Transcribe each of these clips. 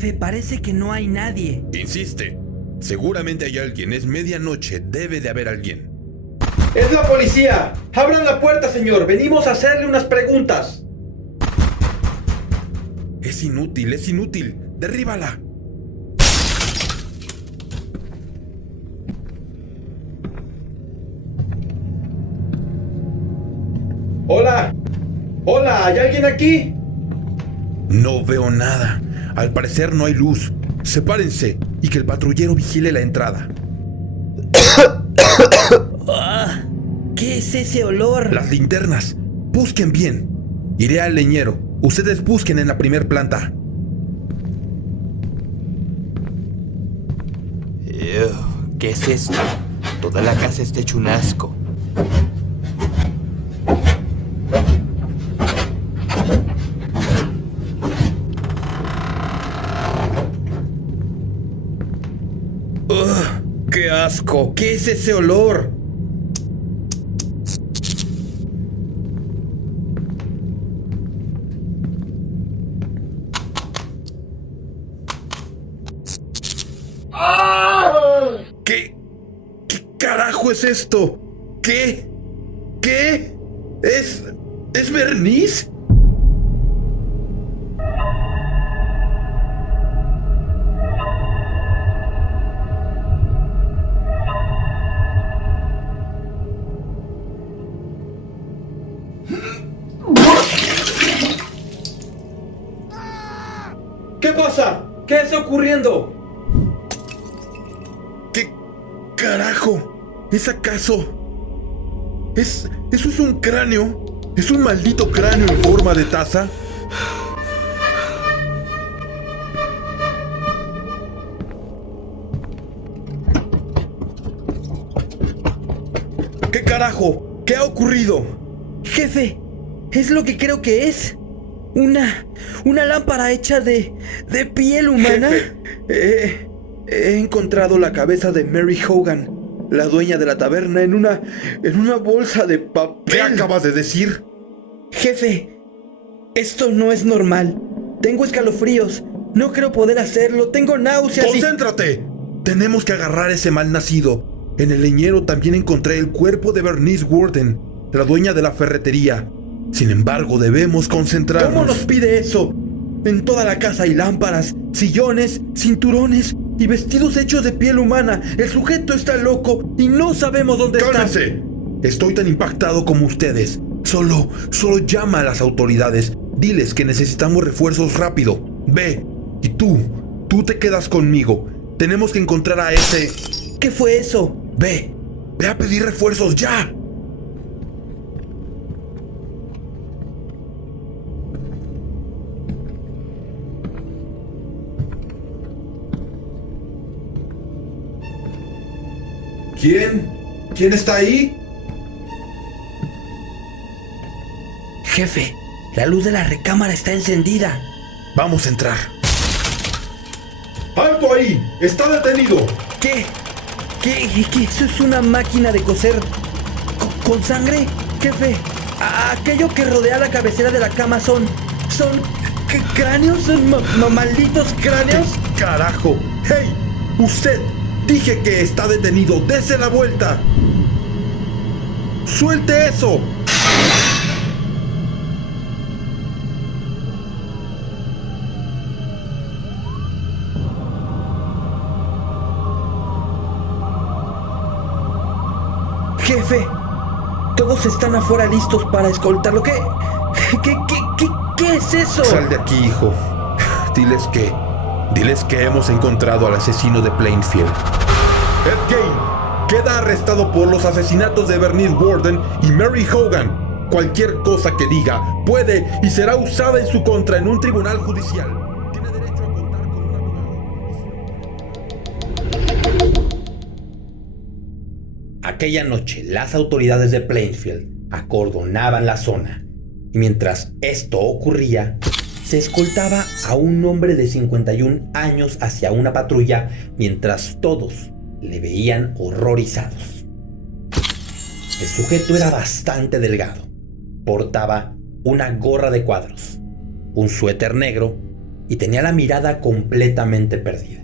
Jefe, parece que no hay nadie. Insiste. Seguramente hay alguien. Es medianoche. Debe de haber alguien. ¡Es la policía! ¡Abran la puerta, señor! Venimos a hacerle unas preguntas. Es inútil, es inútil. ¡Derríbala! ¡Hola! ¡Hola! ¿Hay alguien aquí? No veo nada. Al parecer no hay luz. Sepárense y que el patrullero vigile la entrada. ¿Qué es ese olor? Las linternas. Busquen bien. Iré al leñero. Ustedes busquen en la primer planta. ¿Qué es esto? Toda la casa está hecho un asco. ¡Qué asco! ¿Qué es ese olor? ¿Qué carajo es esto? ¿Qué? ¿Es Bernice? ¿Qué pasa? ¿Qué está ocurriendo? ¿Qué carajo? ¿Es acaso? ¿Eso es un cráneo? ¿Es un maldito cráneo en forma de taza? ¿Qué carajo? ¿Qué ha ocurrido? Jefe, es lo que creo que es. Una lámpara hecha de piel humana. Jefe, he encontrado la cabeza de Mary Hogan, la dueña de la taberna, en una bolsa de papel. ¿Qué acabas de decir? Jefe, esto no es normal. Tengo escalofríos. No creo poder hacerlo. Tengo náuseas y... ¡Concéntrate! Tenemos que agarrar a ese malnacido. En el leñero también encontré el cuerpo de Bernice Worden, la dueña de la ferretería. Sin embargo, debemos concentrarnos. ¿Cómo nos pide eso? En toda la casa hay lámparas, sillones, cinturones y vestidos hechos de piel humana. El sujeto está loco y no sabemos dónde está. ¡Cálmense! Estoy tan impactado como ustedes. Solo llama a las autoridades. Diles que necesitamos refuerzos rápido. Ve. Y tú te quedas conmigo. Tenemos que encontrar a ese... ¿Qué fue eso? Ve a pedir refuerzos ya. ¿Quién está ahí? Jefe, la luz de la recámara está encendida. Vamos a entrar. ¡Alto ahí! ¡Está detenido! ¿Qué? ¿Eso es una máquina de coser con sangre? Jefe, aquello que rodea la cabecera de la cama son cráneos, son malditos cráneos. ¿Qué carajo? ¡Hey! ¡Usted! Dije que está detenido. ¡Dese la vuelta! ¡Suelte eso! Jefe, todos están afuera listos para escoltarlo. ¿Qué es eso? Sal de aquí, hijo. Diles que hemos encontrado al asesino de Plainfield. Ed Gein queda arrestado por los asesinatos de Bernice Worden y Mary Hogan. Cualquier cosa que diga puede y será usada en su contra en un tribunal judicial. Tiene derecho a contar con un abogado. Aquella noche, las autoridades de Plainfield acordonaban la zona, y mientras esto ocurría, se escoltaba a un hombre de 51 años hacia una patrulla mientras todos le veían horrorizados. El sujeto era bastante delgado, portaba una gorra de cuadros, un suéter negro y tenía la mirada completamente perdida.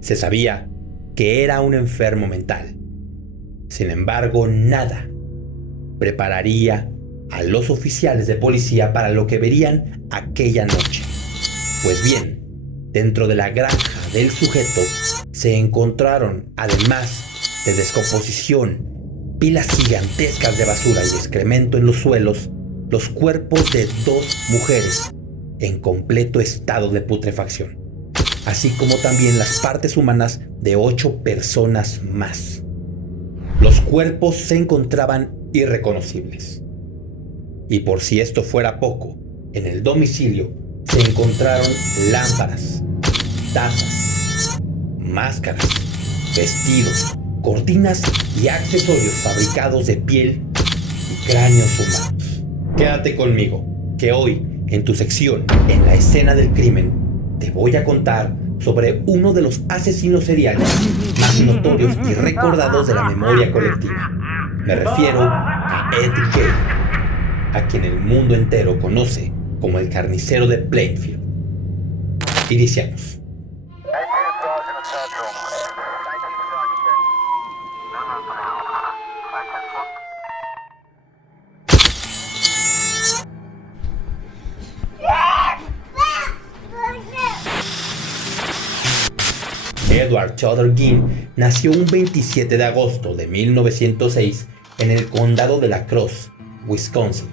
Se sabía que era un enfermo mental. Sin embargo, nada prepararía a los oficiales de policía para lo que verían aquella noche. Pues bien, dentro de la granja del sujeto se encontraron, además de descomposición, pilas gigantescas de basura y excremento en los suelos, los cuerpos de 2 mujeres en completo estado de putrefacción, así como también las partes humanas de 8 personas más. Los cuerpos se encontraban irreconocibles. Y por si esto fuera poco, en el domicilio se encontraron lámparas, tazas, máscaras, vestidos, cortinas y accesorios fabricados de piel y cráneos humanos. Quédate conmigo, que hoy, en tu sección, en la escena del crimen, te voy a contar sobre uno de los asesinos seriales más notorios y recordados de la memoria colectiva. Me refiero a Ed Gein, a quien el mundo entero conoce como el carnicero de Plainfield. Iniciamos. Edward Chowder Gein nació un 27 de agosto de 1906 en el condado de La Crosse, Wisconsin.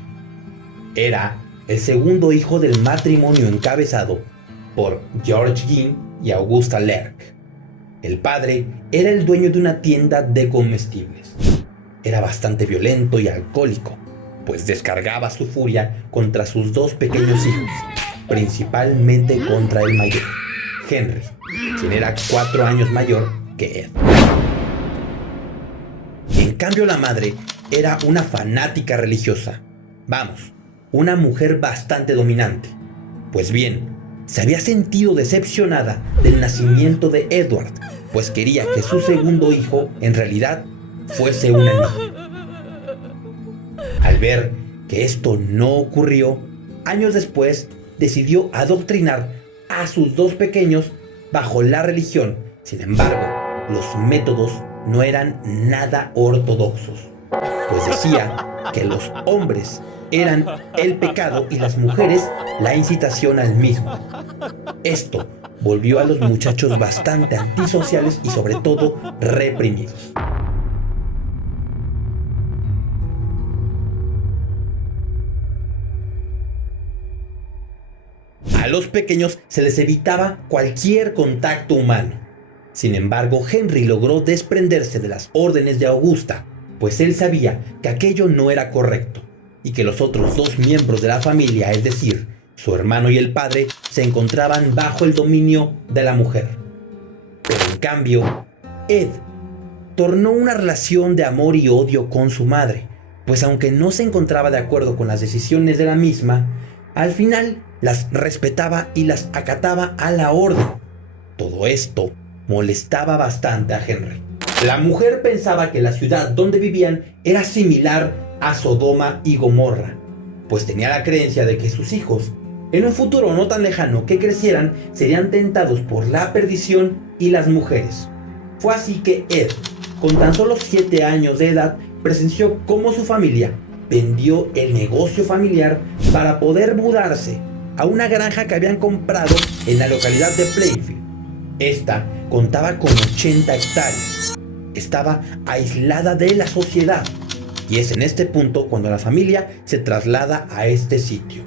Era el segundo hijo del matrimonio encabezado por George Gein y Augusta Lerk. El padre era el dueño de una tienda de comestibles. Era bastante violento y alcohólico, pues descargaba su furia contra sus 2 pequeños hijos, principalmente contra el mayor, Henry, quien era 4 años mayor que Ed. En cambio, la madre era una fanática religiosa. Vamos, una mujer bastante dominante. Pues bien, se había sentido decepcionada del nacimiento de Edward, pues quería que su segundo hijo en realidad fuese una niña. Al ver que esto no ocurrió, años después decidió adoctrinar a sus 2 pequeños bajo la religión. Sin embargo, los métodos no eran nada ortodoxos, pues decía que los hombres eran el pecado y las mujeres la incitación al mismo. Esto volvió a los muchachos bastante antisociales y sobre todo reprimidos. A los pequeños se les evitaba cualquier contacto humano. Sin embargo, Henry logró desprenderse de las órdenes de Augusta, pues él sabía que aquello no era correcto y que los otros 2 miembros de la familia, es decir, su hermano y el padre, se encontraban bajo el dominio de la mujer. Pero en cambio, Ed tornó una relación de amor y odio con su madre, pues aunque no se encontraba de acuerdo con las decisiones de la misma, al final las respetaba y las acataba a la orden. Todo esto molestaba bastante a Henry. La mujer pensaba que la ciudad donde vivían era similar a Sodoma y Gomorra, pues tenía la creencia de que sus hijos, en un futuro no tan lejano que crecieran, serían tentados por la perdición y las mujeres. Fue así que Ed, con tan solo 7 años de edad, presenció cómo su familia vendió el negocio familiar para poder mudarse a una granja que habían comprado en la localidad de Plainfield. Esta contaba con 80 hectáreas. Estaba aislada de la sociedad y es en este punto cuando la familia se traslada a este sitio.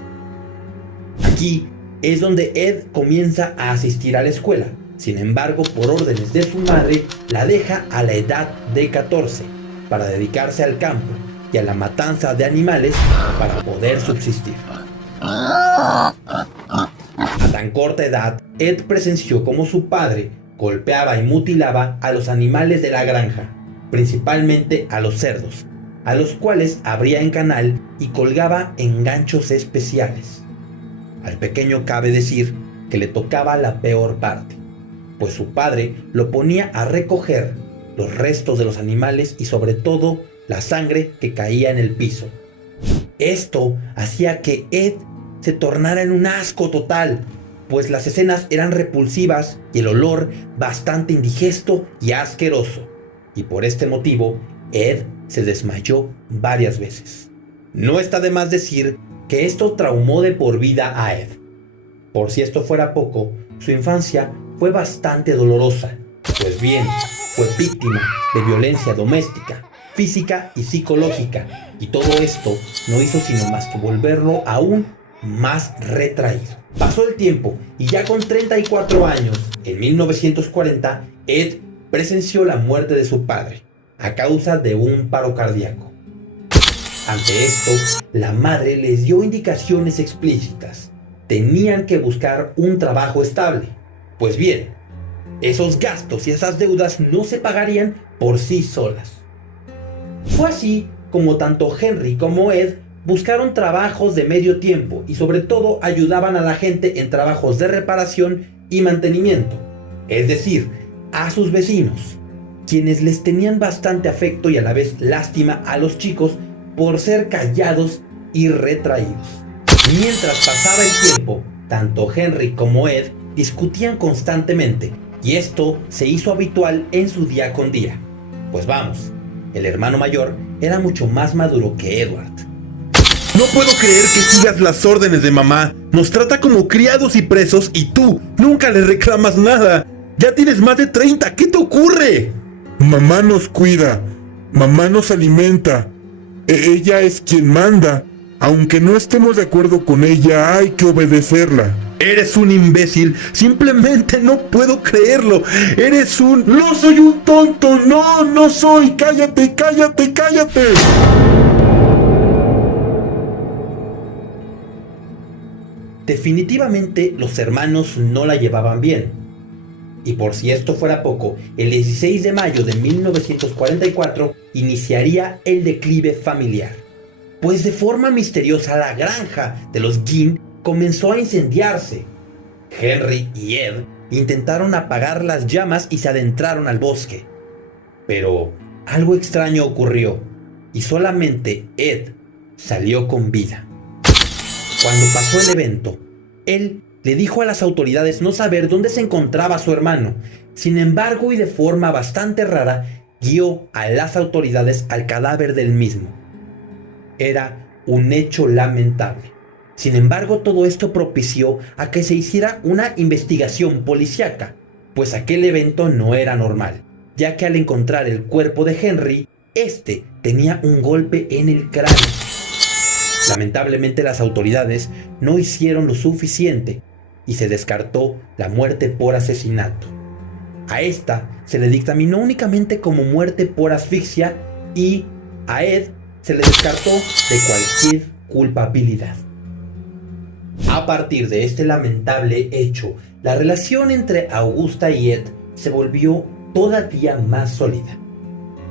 Aquí es donde Ed comienza a asistir a la escuela. Sin embargo, por órdenes de su madre, la deja a la edad de 14 para dedicarse al campo y a la matanza de animales para poder subsistir. A tan corta edad, Ed presenció cómo su padre golpeaba y mutilaba a los animales de la granja, principalmente a los cerdos, a los cuales abría en canal y colgaba en ganchos especiales. Al pequeño cabe decir que le tocaba la peor parte, pues su padre lo ponía a recoger los restos de los animales y sobre todo la sangre que caía en el piso. Esto hacía que Ed se tornara en un asco total, pues las escenas eran repulsivas y el olor bastante indigesto y asqueroso. Y por este motivo, Ed se desmayó varias veces. No está de más decir que esto traumó de por vida a Ed. Por si esto fuera poco, su infancia fue bastante dolorosa, pues bien, fue víctima de violencia doméstica, física y psicológica, y todo esto no hizo sino más que volverlo aún más retraído. Pasó el tiempo y ya con 34 años, en 1940, Ed presenció la muerte de su padre a causa de un paro cardíaco. Ante esto, la madre les dio indicaciones explícitas. Tenían que buscar un trabajo estable. Pues bien, esos gastos y esas deudas no se pagarían por sí solas. Fue así como tanto Henry como Ed buscaron trabajos de medio tiempo y sobre todo ayudaban a la gente en trabajos de reparación y mantenimiento, es decir, a sus vecinos, quienes les tenían bastante afecto y a la vez lástima a los chicos por ser callados y retraídos. Mientras pasaba el tiempo, tanto Henry como Ed discutían constantemente y esto se hizo habitual en su día con día. Pues vamos, el hermano mayor era mucho más maduro que Edward. No puedo creer que sigas las órdenes de mamá. Nos trata como criados y presos y tú nunca le reclamas nada. Ya tienes más de 30, ¿qué te ocurre? Mamá nos cuida, mamá nos alimenta. Ella es quien manda. Aunque no estemos de acuerdo con ella, hay que obedecerla. Eres un imbécil, simplemente no puedo creerlo. Eres un... ¡No soy un tonto! ¡No, no soy! ¡Cállate, cállate, cállate! Definitivamente los hermanos no la llevaban bien. Y por si esto fuera poco, el 16 de mayo de 1944 iniciaría el declive familiar. Pues de forma misteriosa la granja de los Gein comenzó a incendiarse. Henry y Ed intentaron apagar las llamas y se adentraron al bosque. Pero algo extraño ocurrió y solamente Ed salió con vida. Cuando pasó el evento, él le dijo a las autoridades no saber dónde se encontraba su hermano. Sin embargo, y de forma bastante rara, guió a las autoridades al cadáver del mismo. Era un hecho lamentable. Sin embargo, todo esto propició a que se hiciera una investigación policíaca, pues aquel evento no era normal, ya que al encontrar el cuerpo de Henry, este tenía un golpe en el cráneo. Lamentablemente las autoridades no hicieron lo suficiente y se descartó la muerte por asesinato. A esta se le dictaminó únicamente como muerte por asfixia y a Ed se le descartó de cualquier culpabilidad. A partir de este lamentable hecho, la relación entre Augusta y Ed se volvió todavía más sólida.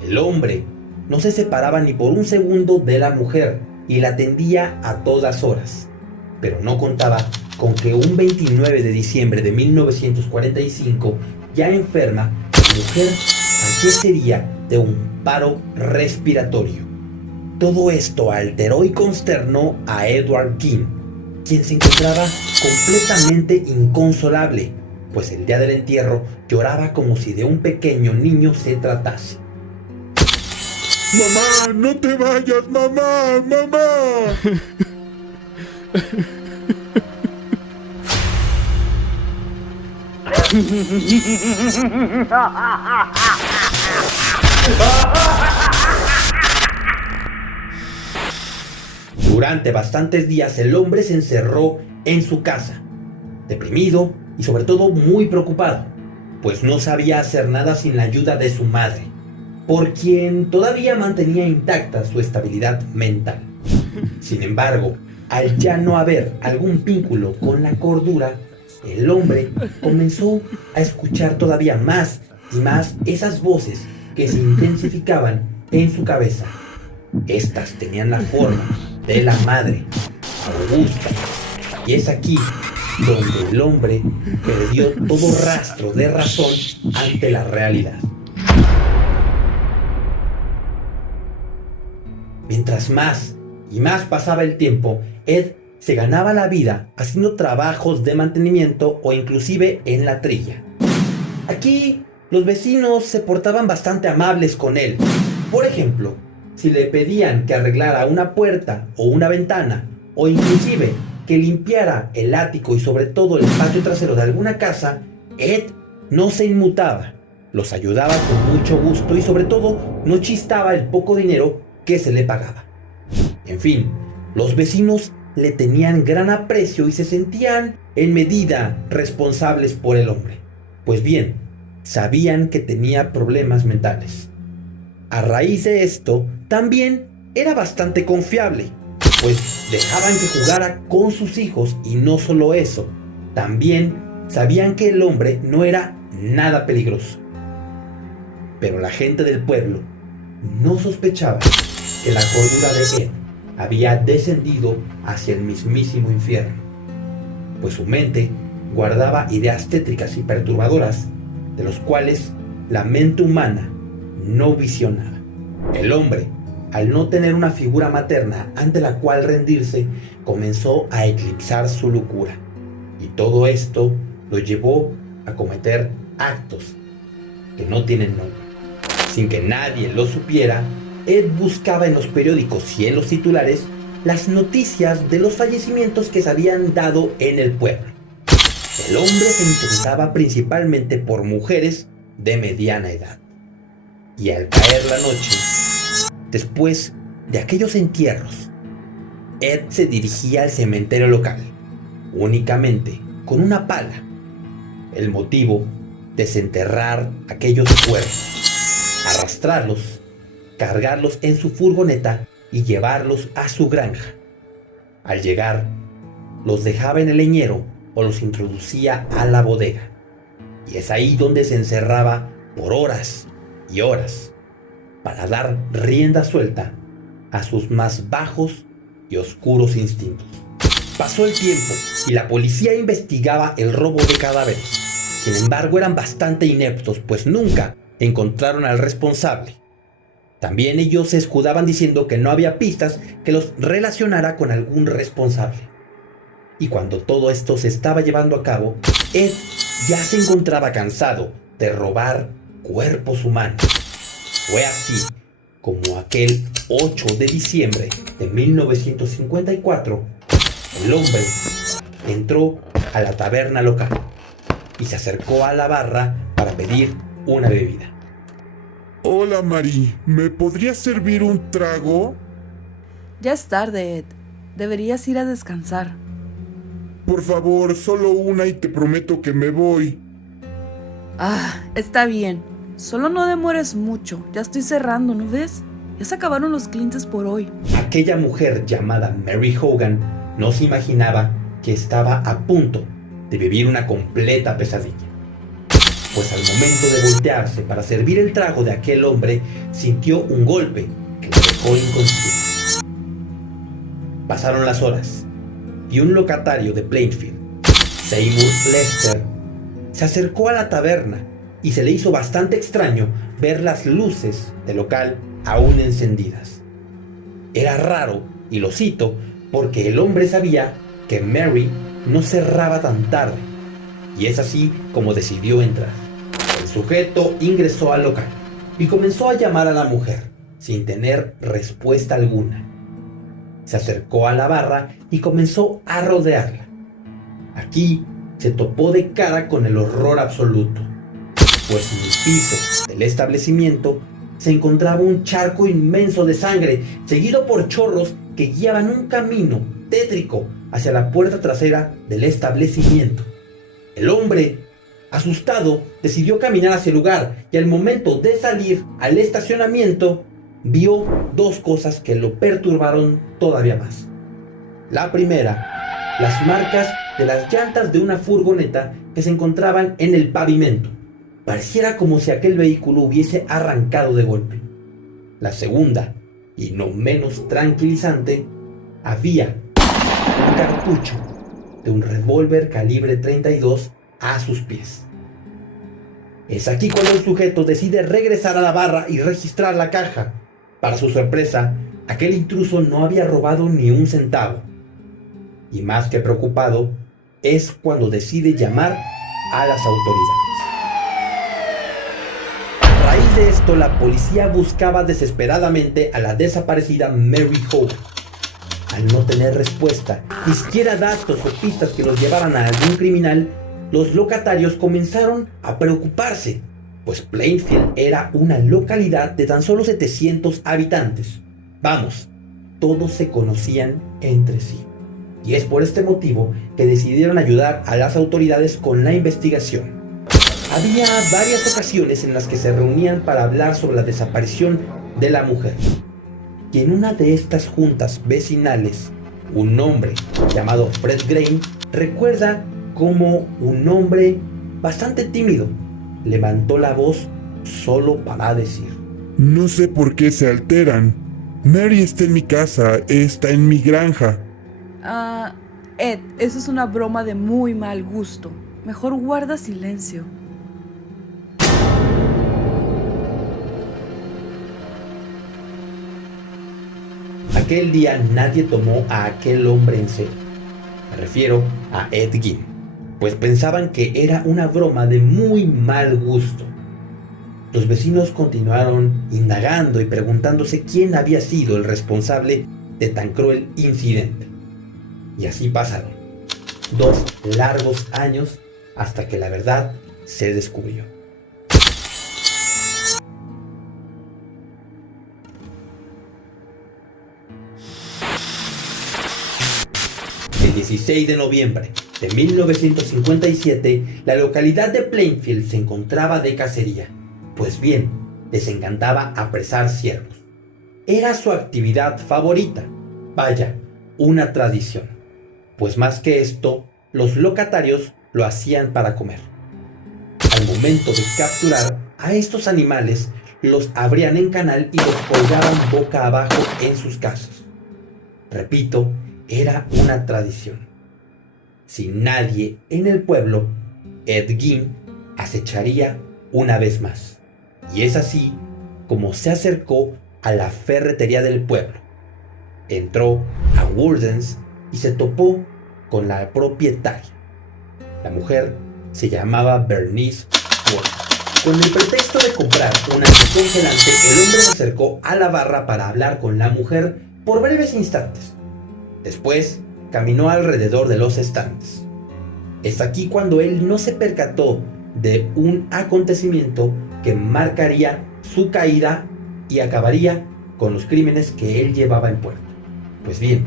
El hombre no se separaba ni por un segundo de la mujer y la atendía a todas horas, pero no contaba con que un 29 de diciembre de 1945, ya enferma, la mujer fallecería de un paro respiratorio. Todo esto alteró y consternó a Edward Gein, quien se encontraba completamente inconsolable, pues el día del entierro lloraba como si de un pequeño niño se tratase. Mamá, no te vayas, mamá, mamá. Durante bastantes días el hombre se encerró en su casa, deprimido y sobre todo muy preocupado, pues no sabía hacer nada sin la ayuda de su madre, por quien todavía mantenía intacta su estabilidad mental. Sin embargo, al ya no haber algún vínculo con la cordura, el hombre comenzó a escuchar todavía más y más esas voces que se intensificaban en su cabeza. Estas tenían la forma de la madre, Augusta, y es aquí donde el hombre perdió todo rastro de razón ante la realidad. Mientras más y más pasaba el tiempo, Ed se ganaba la vida haciendo trabajos de mantenimiento o inclusive en la trilla. Aquí los vecinos se portaban bastante amables con él. Por ejemplo, si le pedían que arreglara una puerta o una ventana, o inclusive que limpiara el ático y sobre todo el patio trasero de alguna casa, Ed no se inmutaba, los ayudaba con mucho gusto y sobre todo no chistaba el poco dinero que se le pagaba. En fin, los vecinos le tenían gran aprecio y se sentían en medida responsables por el hombre. Pues bien, sabían que tenía problemas mentales. A raíz de esto, también era bastante confiable, pues dejaban que jugara con sus hijos y no solo eso, también sabían que el hombre no era nada peligroso. Pero la gente del pueblo no sospechaba que la cordura de Ed había descendido hacia el mismísimo infierno, pues su mente guardaba ideas tétricas y perturbadoras de los cuales la mente humana no visionaba. El hombre, al no tener una figura materna ante la cual rendirse, comenzó a eclipsar su locura, y todo esto lo llevó a cometer actos que no tienen nombre. Sin que nadie lo supiera, Ed buscaba en los periódicos y en los titulares las noticias de los fallecimientos que se habían dado en el pueblo. El hombre se interesaba principalmente por mujeres de mediana edad. Y al caer la noche, después de aquellos entierros, Ed se dirigía al cementerio local, únicamente con una pala. El motivo: desenterrar aquellos cuerpos, arrastrarlos, cargarlos en su furgoneta y llevarlos a su granja. Al llegar, los dejaba en el leñero o los introducía a la bodega. Y es ahí donde se encerraba por horas y horas para dar rienda suelta a sus más bajos y oscuros instintos. Pasó el tiempo y la policía investigaba el robo de cadáveres. Sin embargo, eran bastante ineptos, pues nunca encontraron al responsable. También ellos se escudaban diciendo que no había pistas que los relacionara con algún responsable. Y cuando todo esto se estaba llevando a cabo, Ed ya se encontraba cansado de robar cuerpos humanos. Fue así como aquel 8 de diciembre de 1954, el hombre entró a la taberna local y se acercó a la barra para pedir una bebida. Hola, Mari, ¿me podrías servir un trago? Ya es tarde, Ed. Deberías ir a descansar. Por favor, solo una y te prometo que me voy. Está bien. Solo no demores mucho. Ya estoy cerrando, ¿no ves? Ya se acabaron los clientes por hoy. Aquella mujer llamada Mary Hogan no se imaginaba que estaba a punto de vivir una completa pesadilla. Pues al momento de voltearse para servir el trago de aquel hombre, sintió un golpe que la dejó inconsciente. Pasaron las horas y un locatario de Plainfield, Seymour Lester, se acercó a la taberna y se le hizo bastante extraño ver las luces del local aún encendidas. Era raro, y lo cito, porque el hombre sabía que Mary no cerraba tan tarde, y es así como decidió entrar. El sujeto ingresó al local y comenzó a llamar a la mujer, sin tener respuesta alguna. Se acercó a la barra y comenzó a rodearla. Aquí se topó de cara con el horror absoluto, pues en el piso del establecimiento se encontraba un charco inmenso de sangre, seguido por chorros que guiaban un camino tétrico hacia la puerta trasera del establecimiento. El hombre, asustado, decidió caminar hacia el lugar y al momento de salir al estacionamiento, vio dos cosas que lo perturbaron todavía más. La primera, las marcas de las llantas de una furgoneta que se encontraban en el pavimento. Pareciera como si aquel vehículo hubiese arrancado de golpe. La segunda, y no menos tranquilizante, había un cartucho de un revólver calibre 32 a sus pies. Es aquí cuando el sujeto decide regresar a la barra y registrar la caja. Para su sorpresa, aquel intruso no había robado ni un centavo. Y más que preocupado, es cuando decide llamar a las autoridades. A raíz de esto, la policía buscaba desesperadamente a la desaparecida Mary Hogan. Al no tener respuesta, ni siquiera datos o pistas que los llevaran a algún criminal, los locatarios comenzaron a preocuparse, pues Plainfield era una localidad de tan solo 700 habitantes. Vamos, todos se conocían entre sí. Y es por este motivo que decidieron ayudar a las autoridades con la investigación. Había varias ocasiones en las que se reunían para hablar sobre la desaparición de la mujer. Y en una de estas juntas vecinales, un hombre llamado Fred Graham recuerda cómo un hombre bastante tímido levantó la voz solo para decir: No sé por qué se alteran. Mary está en mi casa, está en mi granja. Ed, eso es una broma de muy mal gusto. Mejor guarda silencio. Aquel día nadie tomó a aquel hombre en serio. Me refiero a Ed Gein, pues pensaban que era una broma de muy mal gusto. Los vecinos continuaron indagando y preguntándose quién había sido el responsable de tan cruel incidente. Y así pasaron 2 largos años hasta que la verdad se descubrió. El 16 de noviembre de 1957, la localidad de Plainfield se encontraba de cacería. Pues bien, les encantaba apresar ciervos. Era su actividad favorita. Vaya, una tradición. Pues más que esto, los locatarios lo hacían para comer. Al momento de capturar a estos animales, los abrían en canal y los colgaban boca abajo en sus casas. Repito, era una tradición. Sin nadie en el pueblo, Ed Gein acecharía una vez más. Y es así como se acercó a la ferretería del pueblo. Entró a Warden's y se topó con la propietaria. La mujer se llamaba Bernice Warden. Con el pretexto de comprar un anticongelante, el hombre se acercó a la barra para hablar con la mujer por breves instantes. Después caminó alrededor de los estantes. Es aquí cuando él no se percató de un acontecimiento que marcaría su caída y acabaría con los crímenes que él llevaba en puerto. Pues bien,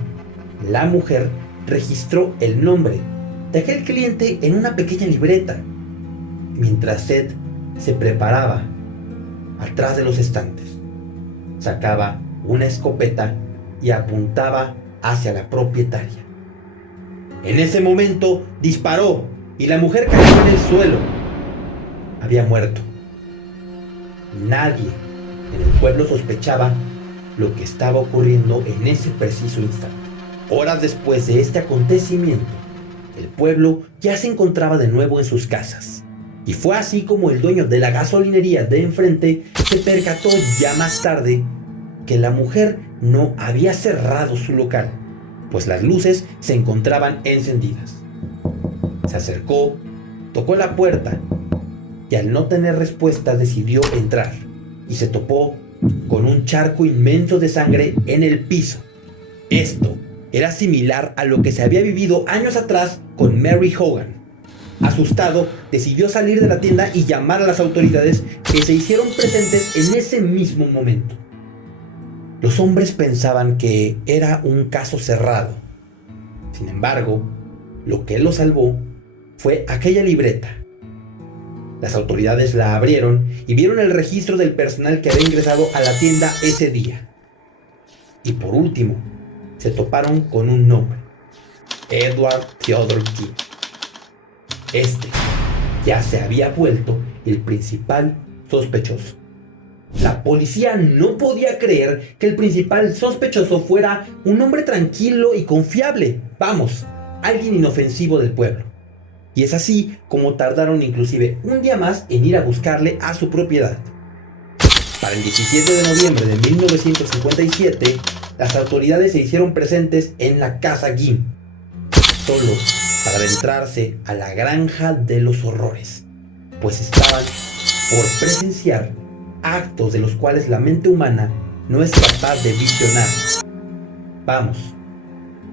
la mujer registró el nombre de aquel cliente en una pequeña libreta, mientras Ed se preparaba atrás de los estantes. Sacaba una escopeta y apuntaba hacia la propietaria. En ese momento disparó y la mujer cayó en el suelo. Había muerto. Nadie en el pueblo sospechaba lo que estaba ocurriendo en ese preciso instante. Horas después de este acontecimiento, el pueblo ya se encontraba de nuevo en sus casas. Y fue así como el dueño de la gasolinería de enfrente se percató ya más tarde que la mujer no había cerrado su local, pues las luces se encontraban encendidas. Se acercó, tocó la puerta y al no tener respuesta decidió entrar y se topó con un charco inmenso de sangre en el piso. Esto era similar a lo que se había vivido años atrás con Mary Hogan. Asustado, decidió salir de la tienda y llamar a las autoridades, que se hicieron presentes en ese mismo momento. Los hombres pensaban que era un caso cerrado. Sin embargo, lo que lo salvó fue aquella libreta. Las autoridades la abrieron y vieron el registro del personal que había ingresado a la tienda ese día. Y por último, se toparon con un nombre: Edward Theodore Gein. Este ya se había vuelto el principal sospechoso. La policía no podía creer que el principal sospechoso fuera un hombre tranquilo y confiable. Vamos, alguien inofensivo del pueblo. Y es así como tardaron inclusive un día más en ir a buscarle a su propiedad. Para el 17 de noviembre de 1957, las autoridades se hicieron presentes en la casa Gein. solo para adentrarse a la granja de los horrores, pues estaban por presenciar actos de los cuales la mente humana no es capaz de visionar. Vamos,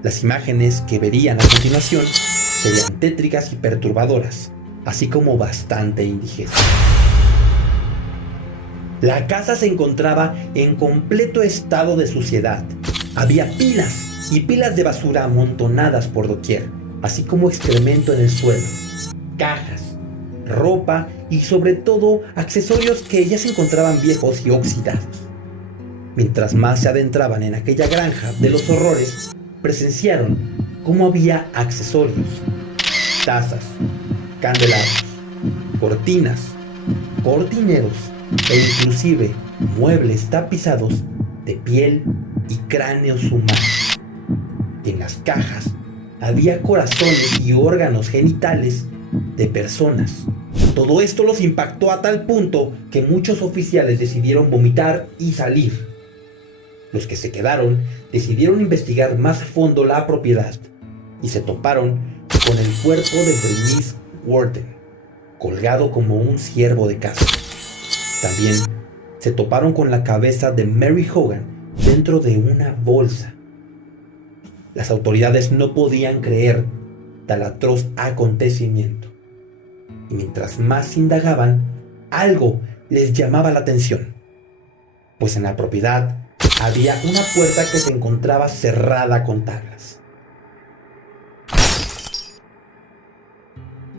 las imágenes que verían a continuación serían tétricas y perturbadoras, así como bastante indigestas. La casa se encontraba en completo estado de suciedad. Había pilas y pilas de basura amontonadas por doquier, así como excremento en el suelo, cajas, ropa y sobre todo accesorios que ya se encontraban viejos y oxidados. Mientras más se adentraban en aquella granja de los horrores, presenciaron cómo había accesorios, tazas, candelabros, cortinas, cortineros e inclusive muebles tapizados de piel y cráneos humanos. En las cajas había corazones y órganos genitales de personas. Todo esto los impactó a tal punto que muchos oficiales decidieron vomitar y salir. Los que se quedaron decidieron investigar más a fondo la propiedad y se toparon con el cuerpo de Bernice Worden, colgado como un ciervo de caza. También se toparon con la cabeza de Mary Hogan dentro de una bolsa. Las autoridades no podían creer tal atroz acontecimiento. Y mientras más indagaban, algo les llamaba la atención, pues en la propiedad había una puerta que se encontraba cerrada con tablas.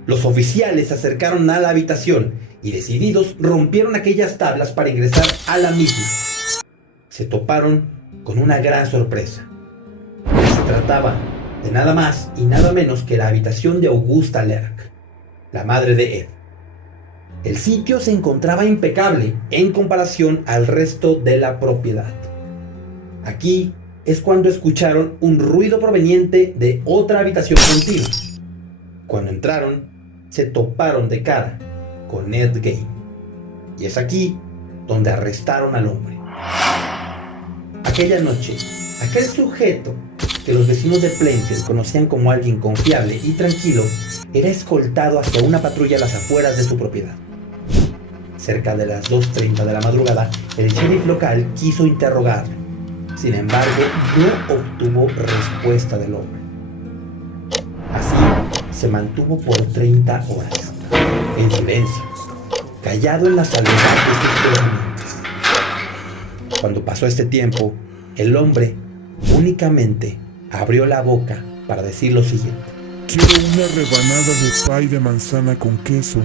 Los oficiales se acercaron a la habitación y decididos rompieron aquellas tablas para ingresar a la misma. Se toparon con una gran sorpresa. Se trataba de nada más y nada menos que la habitación de Augusta Lerck, la madre de Ed. El sitio se encontraba impecable en comparación al resto de la propiedad. Aquí es cuando escucharon un ruido proveniente de otra habitación contigua. Cuando entraron, se toparon de cara con Ed Gein. Y es aquí donde arrestaron al hombre. Aquella noche, aquel sujeto que los vecinos de Plainfield conocían como alguien confiable y tranquilo, era escoltado hacia una patrulla a las afueras de su propiedad. Cerca de las 2:30 de la madrugada, el sheriff local quiso interrogarlo. Sin embargo, no obtuvo respuesta del hombre. Así se mantuvo por 30 horas, en silencio, callado en la soledad de sus pensamientos. Cuando pasó este tiempo, el hombre únicamente abrió la boca para decir lo siguiente: Quiero una rebanada de pie de manzana con queso.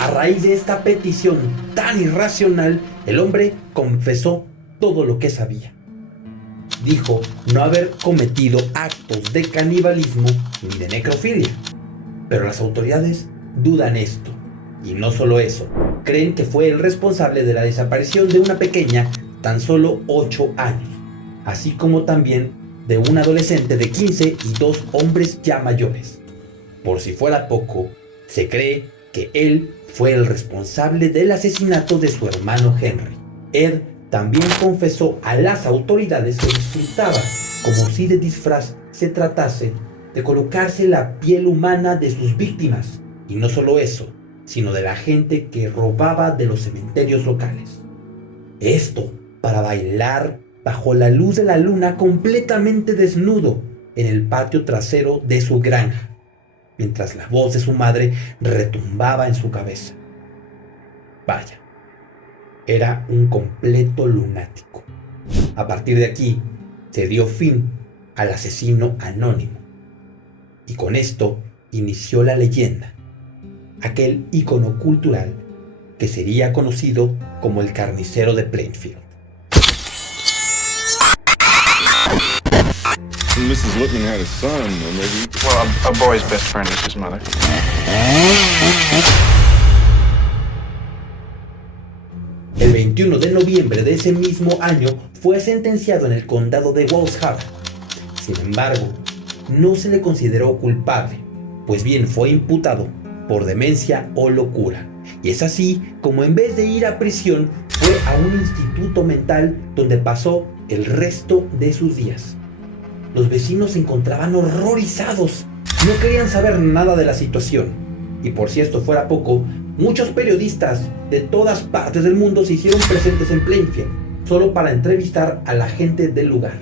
A raíz de esta petición tan irracional, el hombre confesó todo lo que sabía. Dijo no haber cometido actos de canibalismo ni de necrofilia. Pero las autoridades dudan esto. Y no solo eso, creen que fue el responsable de la desaparición de una pequeña tan solo 8 años, así como también de un adolescente de 15 y 2 hombres ya mayores. Por si fuera poco, se cree que él fue el responsable del asesinato de su hermano Henry. Ed también confesó a las autoridades que disfrutaba, como si de disfraz se tratase, de colocarse la piel humana de sus víctimas. Y no solo eso, sino de la gente que robaba de los cementerios locales. Esto para bailar bajo la luz de la luna completamente desnudo en el patio trasero de su granja, mientras la voz de su madre retumbaba en su cabeza. Vaya, era un completo lunático. A partir de aquí, se dio fin al asesino anónimo. Y con esto inició la leyenda, aquel ícono cultural que sería conocido como el carnicero de Plainfield. Mrs. Whitman had a son, or maybe... Well, a boy's best friend is his mother. El 21 de noviembre de ese mismo año fue sentenciado en el condado de Walsham. Sin embargo, no se le consideró culpable, pues bien fue imputado por demencia o locura. Y es así como en vez de ir a prisión, fue a un instituto mental donde pasó el resto de sus días. los vecinos se encontraban horrorizados. No querían saber nada de la situación. Y por si esto fuera poco, muchos periodistas de todas partes del mundo se hicieron presentes en Plainfield, solo para entrevistar a la gente del lugar.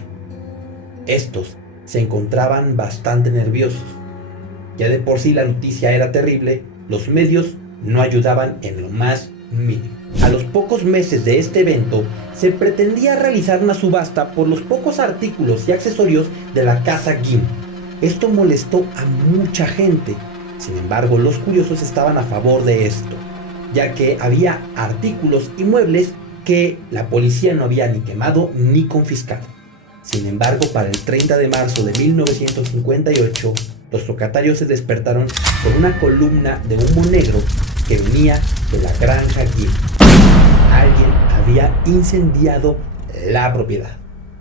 Estos se encontraban bastante nerviosos. Ya de por sí la noticia era terrible, los medios no ayudaban en lo más mínimo. A los pocos meses de este evento, se pretendía realizar una subasta por los pocos artículos y accesorios de la casa Ginn. Esto molestó a mucha gente. Sin embargo, los curiosos estaban a favor de esto, ya que había artículos y muebles que la policía no había ni quemado ni confiscado. Sin embargo, para el 30 de marzo de 1958, los locatarios se despertaron por una columna de humo negro que venía de la granja Ginn. Alguien había incendiado la propiedad.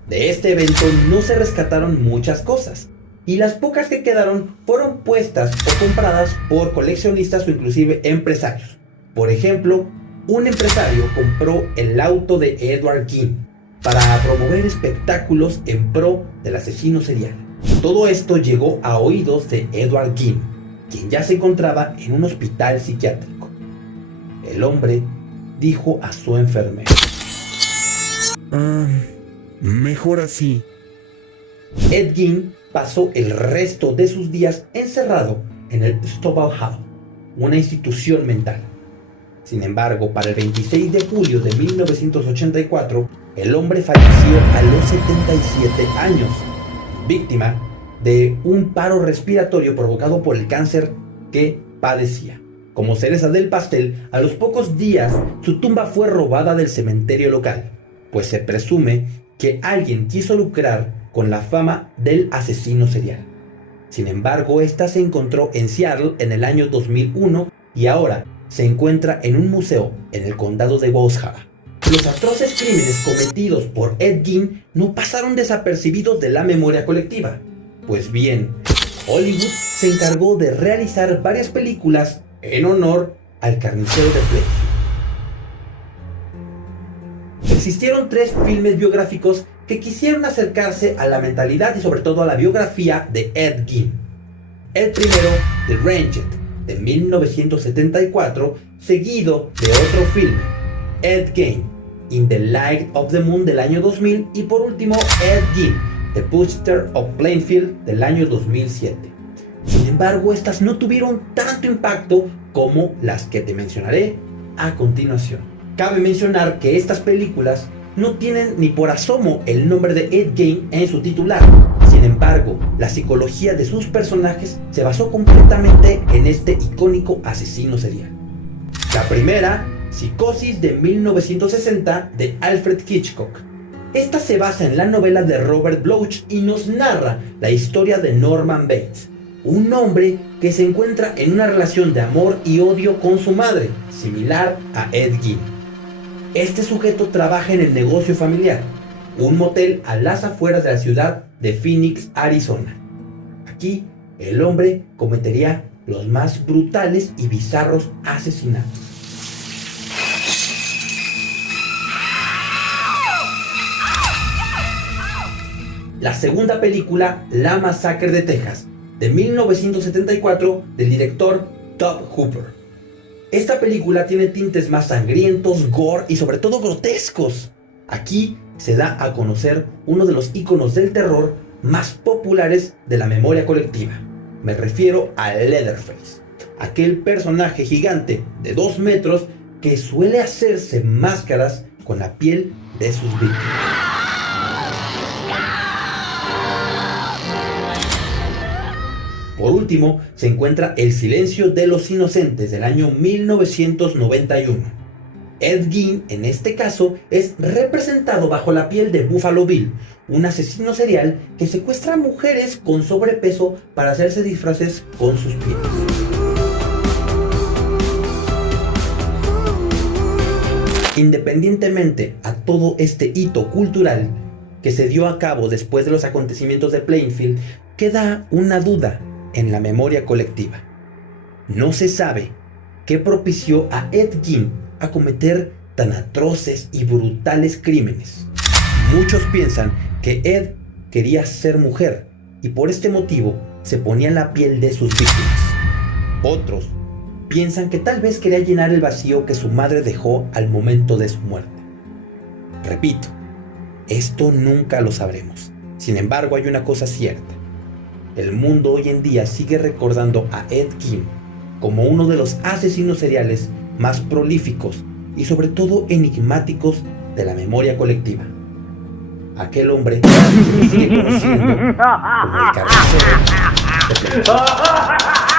De este evento no se rescataron muchas cosas, y las pocas que quedaron fueron puestas o compradas por coleccionistas o inclusive empresarios. Por ejemplo, un empresario compró el auto de Edward Ginn para promover espectáculos en pro del asesino serial. Todo esto llegó a oídos de Edward Ginn, quien ya se encontraba en un hospital psiquiátrico. El hombre dijo a su enfermero: Mejor así. Ed Gein pasó el resto de sus días encerrado en el Stovall Hall, una institución mental. Sin embargo, para el 26 de julio de 1984, el hombre falleció a los 77 años, víctima de un paro respiratorio provocado por el cáncer que padecía. Como cereza del pastel, a los pocos días su tumba fue robada del cementerio local, pues se presume que alguien quiso lucrar con la fama del asesino serial. Sin embargo, esta se encontró en Seattle en el año 2001 y ahora se encuentra en un museo en el condado de Boshawa. Los atroces crímenes cometidos por Ed Gein no pasaron desapercibidos de la memoria colectiva. Pues bien, Hollywood se encargó de realizar varias películas en honor al carnicero de Plainfield. Existieron 3 filmes biográficos que quisieron acercarse a la mentalidad y sobre todo a la biografía de Ed Gein. El primero, The Ranger, de 1974, seguido de otro filme, Ed Gein, In the Light of the Moon, del año 2000, y por último, Ed Gein, The Butcher of Plainfield, del año 2007. Sin embargo, estas no tuvieron tanto impacto como las que te mencionaré a continuación. Cabe mencionar que estas películas no tienen ni por asomo el nombre de Ed Gein en su titular. Sin embargo, la psicología de sus personajes se basó completamente en este icónico asesino serial. La primera, Psicosis, de 1960, de Alfred Hitchcock. Esta se basa en la novela de Robert Bloch y nos narra la historia de Norman Bates, un hombre que se encuentra en una relación de amor y odio con su madre, similar a Ed Gein. Este sujeto trabaja en el negocio familiar, un motel a las afueras de la ciudad de Phoenix, Arizona. Aquí, el hombre cometería los más brutales y bizarros asesinatos. La segunda película, La Masacre de Texas, de 1974, del director Tobe Hooper. Esta película tiene tintes más sangrientos, gore y sobre todo grotescos. Aquí se da a conocer uno de los íconos del terror más populares de la memoria colectiva. Me refiero a Leatherface, aquel personaje gigante de 2 metros que suele hacerse máscaras con la piel de sus víctimas. Por último, se encuentra El silencio de los inocentes, del año 1991. Ed Gein, en este caso, es representado bajo la piel de Buffalo Bill, un asesino serial que secuestra a mujeres con sobrepeso para hacerse disfraces con sus pieles. Independientemente a todo este hito cultural que se dio a cabo después de los acontecimientos de Plainfield, queda una duda en la memoria colectiva. No se sabe qué propició a Ed Gein a cometer tan atroces y brutales crímenes. Muchos piensan que Ed quería ser mujer y por este motivo se ponía en la piel de sus víctimas. Otros piensan que tal vez quería llenar el vacío que su madre dejó al momento de su muerte. Repito, esto nunca lo sabremos. Sin embargo, hay una cosa cierta. El mundo hoy en día sigue recordando a Ed Gein como uno de los asesinos seriales más prolíficos y sobre todo enigmáticos de la memoria colectiva. Aquel hombre se sigue conociendo como el carnicero de Plainfield.